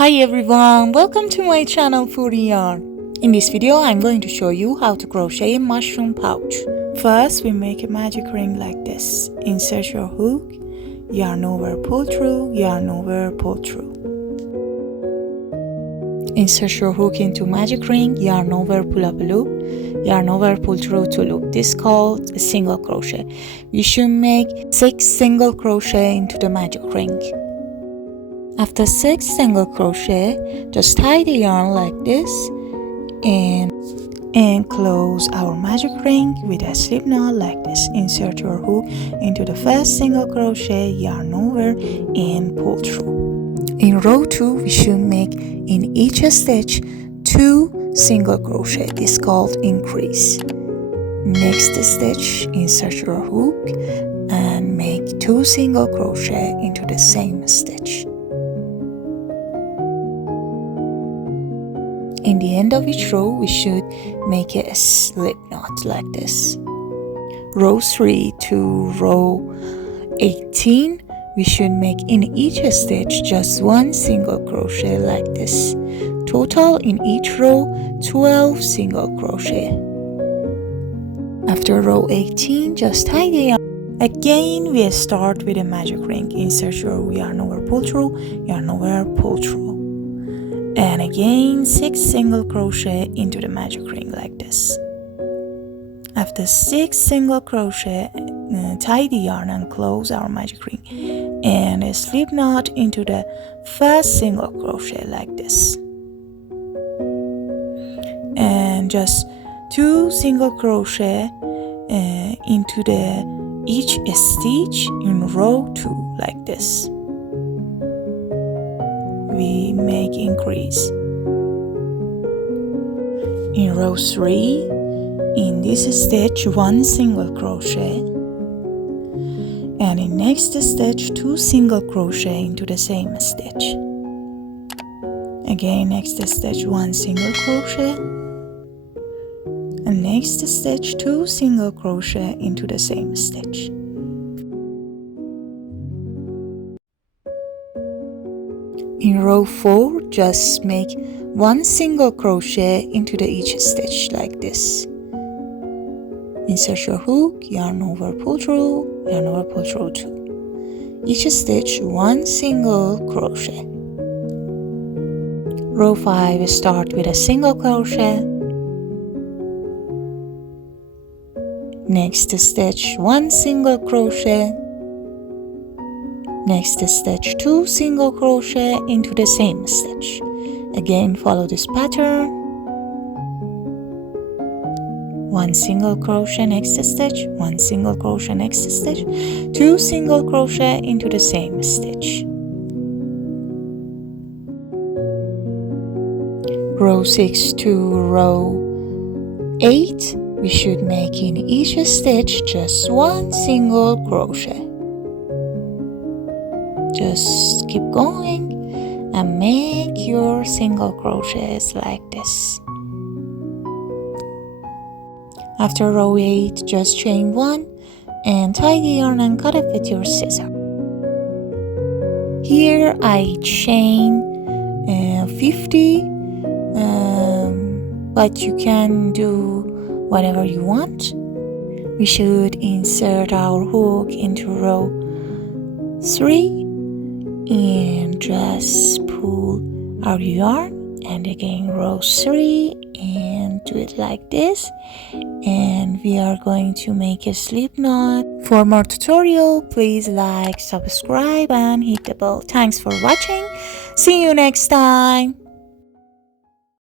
Hi everyone, welcome to my channel Foodie Yarn. In this video I'm going to show you how to crochet a mushroom pouch. First we make a magic ring like this. Insert your hook, yarn over, pull through, yarn over, pull through. Insert your hook into magic ring, yarn over, pull up a loop, yarn over, pull through to loop. This is called a single crochet. You should make 6 single crochet into the magic ring. After 6 single crochet, just tie the yarn like this and close our magic ring with a slip knot like this. Insert your hook into the first single crochet, yarn over and pull through. In row 2, we should make in each stitch 2 single crochet. This is called increase. Next stitch, insert your hook and make 2 single crochet into the same stitch. In the end of each row, we should make a slip knot like this. Row 3 to row 18, we should make in each stitch just 1 single crochet like this. Total in each row 12 single crochet. After row 18, just tie the yarn. Again, we start with a magic ring. Insert your yarn over, pull through, yarn over, pull through. And again 6 single crochet into the magic ring like this. After 6 single crochet, tie the yarn and close our magic ring and a slip knot into the first single crochet like this, and just 2 single crochet into each stitch in row 2 like this. We make increase. In row 3, in this stitch 1 single crochet, and in next stitch 2 single crochet into the same stitch. Again next stitch 1 single crochet, and next stitch 2 single crochet into the same stitch. In row 4, just make 1 single crochet into each stitch like this. Insert your hook, yarn over, pull through, yarn over, pull through 2. Each stitch 1 single crochet. Row 5, start with a single crochet. Next stitch 1 single crochet. Next stitch 2 single crochet into the same stitch. Again follow this pattern. 1 single crochet next stitch, 1 single crochet next stitch, 2 single crochet into the same stitch. Row 6 to row 8, we should make in each stitch just 1 single crochet. Just keep going and make your single crochets like this. After row 8, just chain 1 and tie the yarn and cut it with your scissors. Here I chain 50, but you can do whatever you want. We should insert our hook into row 3 and just pull our yarn, and again row 3 and do it like this, and we are going to make a slip knot. For more tutorial, please like, subscribe and hit the bell. Thanks for watching. See you next time.